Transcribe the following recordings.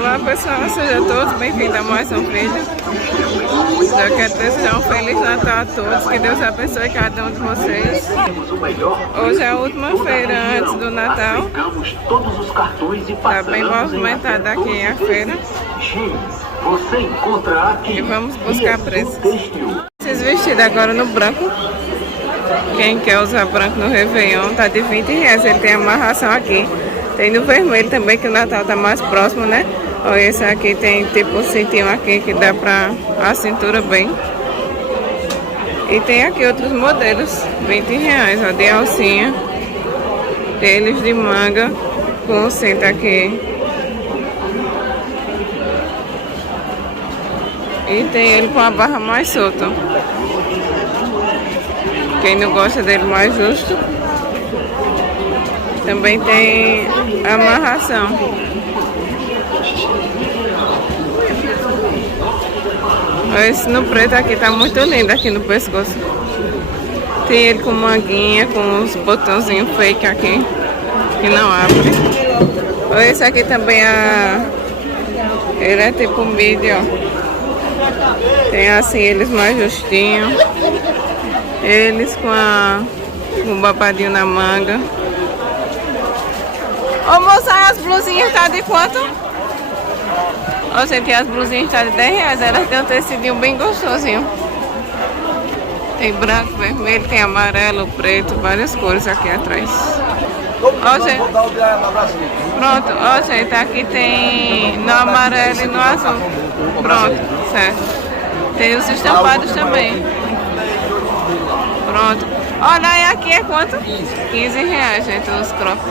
Olá pessoal, sejam todos bem-vindos a mais um vídeo. Já quero desejar um Feliz Natal a todos, que Deus abençoe cada um de vocês. Hoje é a última feira antes do Natal. Está bem movimentada aqui a feira. E vamos buscar preços. Esses vestidos agora no branco. Quem quer usar branco no Réveillon tá de R$20. Ele tem amarração aqui. Tem no vermelho também, que o Natal tá mais próximo, né? Ó, esse aqui tem tipo um cintinho aqui que dá pra a cintura bem. E tem aqui outros modelos, R$20, ó, de alcinha. Tem eles de manga com o cinto aqui. E tem ele com a barra mais solta. Quem não gosta dele mais justo. Também tem amarração. Esse no preto aqui tá muito lindo aqui no pescoço. Tem ele com manguinha, com uns botãozinhos fake aqui, que não abre. Esse aqui também ele é tipo midi, ó. Tem assim eles mais justinhos. Eles com um babadinho na manga. Ô moça, as blusinhas tá de quanto? Ó, gente, as blusinhas tá de R$10. Elas têm um tecidinho bem gostosinho. Tem branco, vermelho, tem amarelo, preto, várias cores aqui atrás. Ó, gente. Pronto, ó, gente, aqui tem no amarelo e no azul. Pronto, certo. Tem os estampados também. Pronto. Olha, e aqui é quanto? R$15, gente, os cropped.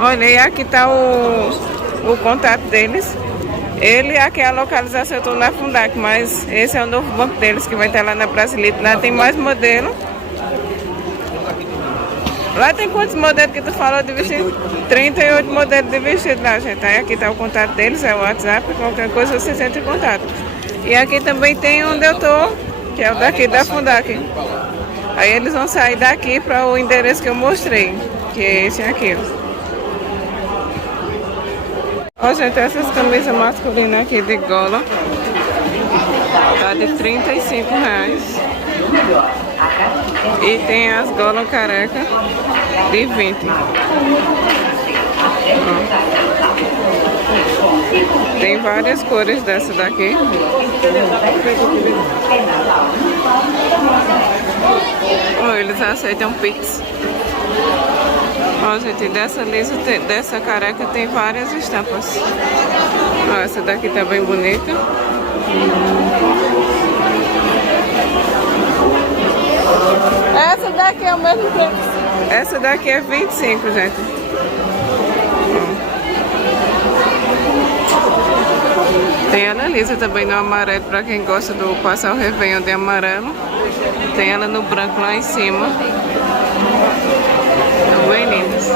Olha, e aqui tá o contato deles. Ele aqui é a localização, eu tô na Fundac, mas esse é o novo banco deles que vai estar lá na Brasilite. Lá tem mais modelo. Lá tem quantos modelos que tu falou de vestido? 38 modelos de vestido lá, gente. Aí aqui tá o contato deles, é o WhatsApp, qualquer coisa você entra em contato. E aqui também tem onde eu tô, que é o daqui da Fundac. Aí eles vão sair daqui para o endereço que eu mostrei, que é esse aqui. Ó, gente, essas camisas masculinas aqui de gola tá de R$35. E tem as golas careca de 20. Ó. Tem várias cores dessa daqui. Ó, eles aceitam Pix. Ó, gente, dessa lisa, dessa careca tem várias estampas. Ó, essa daqui tá bem bonita. Essa daqui é o mesmo preço. Essa daqui é 25, gente. Ó. Tem ela lisa também no amarelo, pra quem gosta do passar o Réveillon de amarelo. Tem ela no branco lá em cima. Bem lindas.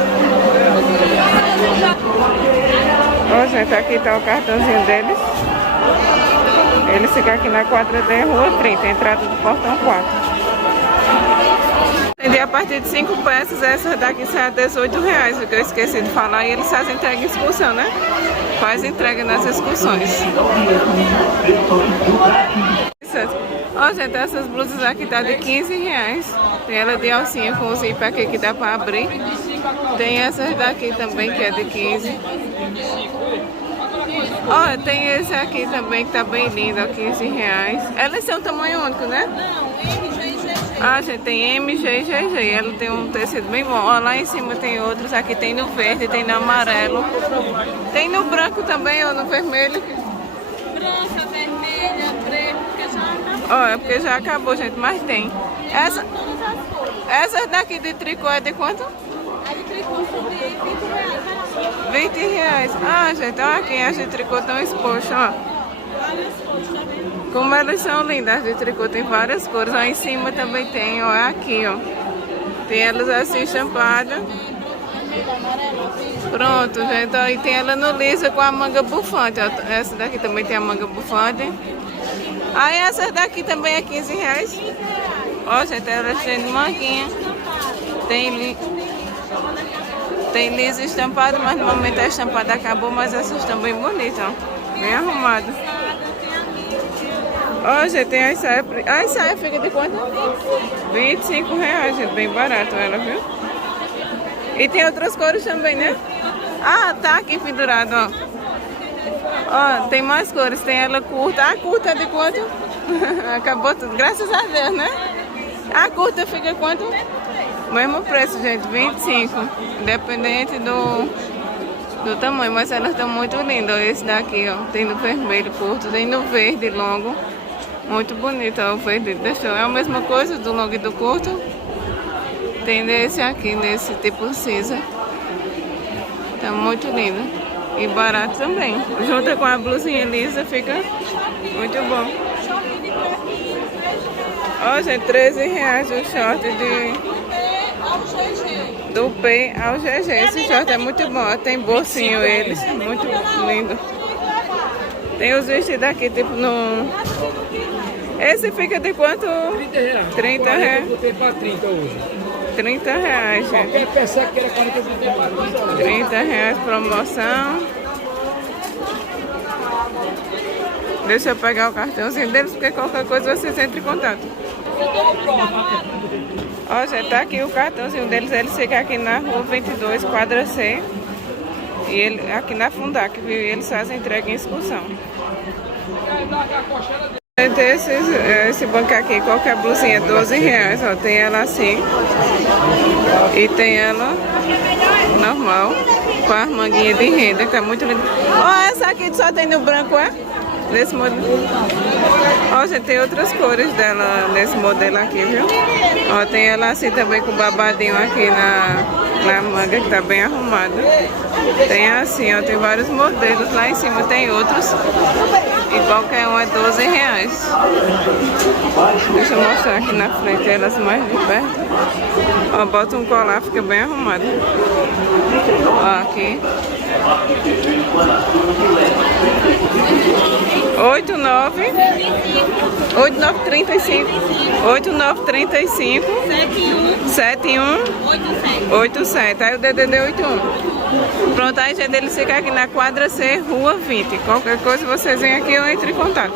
Ó, gente, aqui tá o cartãozinho deles. Eles ficam aqui na quadra da Rua 30, entrada do portão 4. Vendi a partir de 5 peças, essas daqui sai a R$18, o que eu esqueci de falar. E eles fazem entrega em excursão, né? Faz entrega nas excursões. Ó, gente, essas blusas aqui tá de R$15. Tem ela de alcinha com o zíper aqui que dá pra abrir. Tem essas daqui também que é de 15. Ó, tem esse aqui também que tá bem lindo, ó, R$15. Elas são tamanho único, né? Ah, gente, tem M, G e GG. Ela tem um tecido bem bom. Ó, lá em cima tem outros. Aqui tem no verde, tem no amarelo. Tem no branco também, ou no vermelho. Branca, vermelha, preta, porque já acabou. Ó, é porque já acabou, gente, mas tem. Essas daqui de tricô é de quanto? A de tricô são de R$20. R$20. Ah, gente, olha aqui, as de tricô estão expostas, ó. Várias cores, tá vendo? Como elas são lindas, as de tricô tem várias cores. Lá em cima também tem, ó, aqui, ó. Tem elas assim estampadas. Pronto, gente, ó, e tem ela no lisa com a manga bufante, ó. Essa daqui também tem a manga bufante. Aí essas daqui também é R$15. Ó, gente, elas têm de manguinha. Tem Tem liso estampado, mas no momento a estampada acabou, mas essas estão bem bonitas, ó. Bem arrumadas. Ó, gente, tem as saias. A saia fica de quanto? R$25, gente. Bem barato ela, viu? E tem outras cores também, né? Ah, tá aqui pendurado, ó. Ó, tem mais cores. Tem ela curta. A curta é de quanto? Acabou tudo. Graças a Deus, né? A curta fica quanto? Mesmo preço, gente. 25. Independente do tamanho. Mas elas estão muito lindas. Esse daqui, ó. Tem no vermelho curto. Tem no verde longo. Muito bonito, ó. O verde. Deixa eu... É a mesma coisa do longo e do curto. Tem desse aqui, nesse tipo cinza. Tá muito lindo. E barato também. Junta com a blusinha lisa, fica muito bom. Ó, gente, R$13 o short do P ao GG. Esse short é muito bom. Ó, tem bolsinho eles. Muito lindo. Tem os vestidos aqui, tipo no... Esse fica de quanto? R$30. R$30. Eu botei pra 30 hoje. R$30, gente. R$30 promoção. Deixa eu pegar o cartãozinho deles, porque qualquer coisa vocês entram em contato. Ó, gente, tá aqui o cartãozinho deles. Eles ficam aqui na rua 22, quadra C. E ele, aqui na Fundac, viu? E eles fazem entrega em excursão. Esse banco aqui, qualquer blusinha, R$12, ó, tem ela assim e tem ela normal, com as manguinhas de renda, que tá muito linda. Ó, essa aqui só tem no branco, é? Nesse modelo. Ó, gente, tem outras cores dela nesse modelo aqui, viu? Ó, tem ela assim também com babadinho aqui na manga, que tá bem arrumada. Tem assim, ó, tem vários modelos. Lá em cima tem outros. E qualquer um é R$12. Deixa eu mostrar aqui na frente elas mais de perto. Ó, bota um colar, fica bem arrumado. Ó, aqui. 8935 7187. Aí o DDD 81. Pronto, aí já dele fica aqui na quadra C, rua 20. Qualquer coisa vocês vêm aqui ou entrem em contato.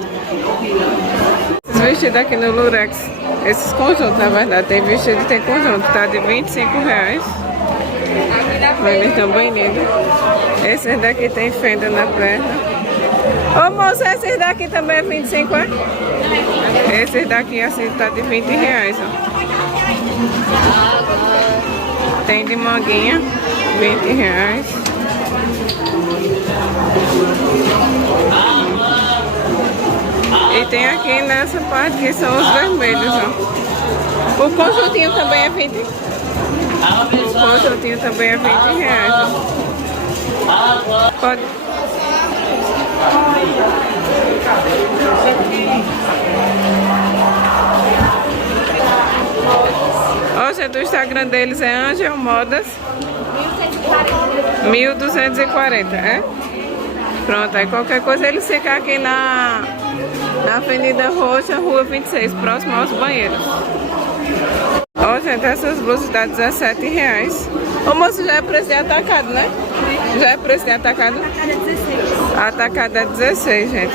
Esses vestidos aqui no Lurex, esses conjuntos, na verdade, tem vestido e tem conjunto, tá de R$25. Eles estão bem lindos. Esses daqui tem fenda na perna. Ô moça, esses daqui também é 25, é? Esses daqui assim tá de R$20, ó. Tem de manguinha, R$20. E tem aqui nessa parte que são os vermelhos, ó. O conjuntinho também é 20. O conjuntinho também é R$20, ó. Pode. Ó, gente, o Instagram deles é Angel Modas 1240, é? Pronto, aí qualquer coisa eles ficam aqui na Avenida Roxa, Rua 26, próximo aos banheiros. Ó, gente, essas blusas tá R$17. Ô moço, já é preço de atacado, né? Já é preço de atacado? Atacado é 16, gente.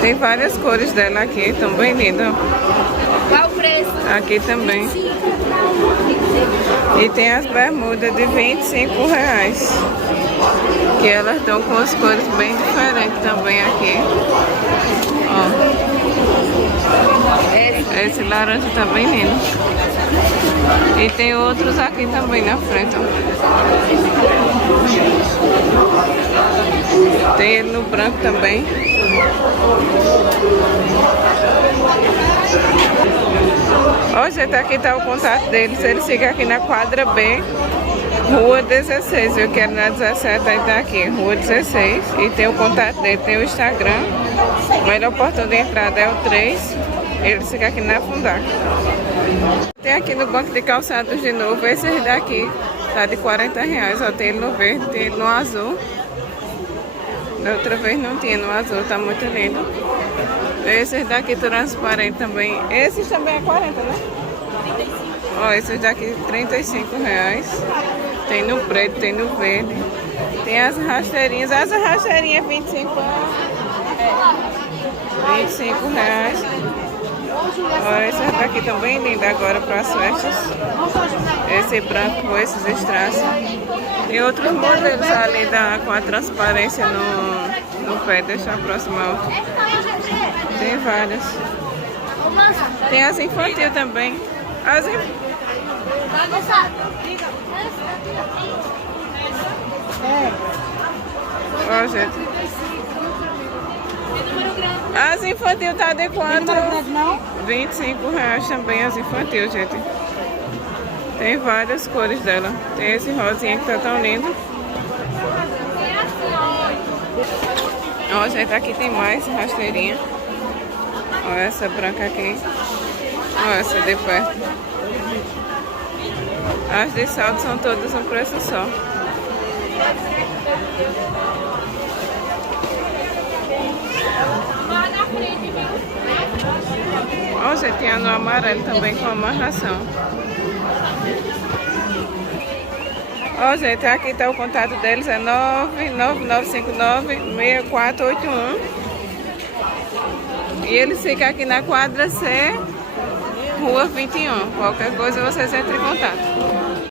Tem várias cores dela aqui, estão bem lindas. Qual o preço? Aqui também. E tem as bermudas de R$25. Que elas estão com as cores bem diferentes também aqui. Ó. Esse laranja tá bem lindo. E tem outros aqui também na frente, ó. Tem ele no branco também. Ó, gente, aqui tá o contato deles. Eles ficam aqui na quadra B, Rua 16. Eu quero na 17, aí tá aqui, Rua 16. E tem o contato dele, tem o Instagram. O melhor portão de entrada é o 3. Eles ficam aqui na Fundac. Tem aqui no banco de calçados de novo. Esse daqui tá de R$40. Ó, tem ele no verde, tem ele no azul. Da outra vez não tinha no azul, tá muito lindo. Esses daqui transparente também. Esses também é 40, né? 35. Ó, esses daqui R$35. Tem no preto, tem no verde. Tem as rasteirinhas. As rasteirinhas 25 reais. Olha, essa daqui também linda agora para as festas. Esse branco com esses strass. Tem outros modelos ali com a transparência no pé. Deixa eu aproximar. Tem várias. Tem as infantil também. As Ó, gente. As infantil tá de quanto? 25 reais também as infantil, gente. Tem várias cores dela. Tem esse rosinha que tá tão lindo. Ó, gente, aqui tem mais rasteirinha. Olha essa branca aqui. Olha essa de perto. As de salto são todas um preço só. Ó, gente, tem a no amarelo também com amarração. Ó, gente, aqui tá o contato deles, é 99959-6481. E eles ficam aqui na quadra C, Rua 21. Qualquer coisa vocês entram em contato.